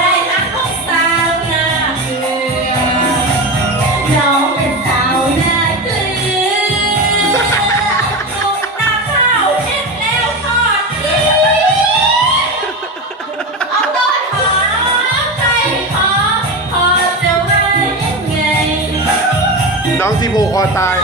ได้นักของสาวหน้าเกลือน้องเป็นสาวหน้าเกลือลูกตาข้าวเห็นแล้วทอดทิ้งเอาต้นหอมใจหอมพอจะว่ายังไง น้องที่ผูกคอตาย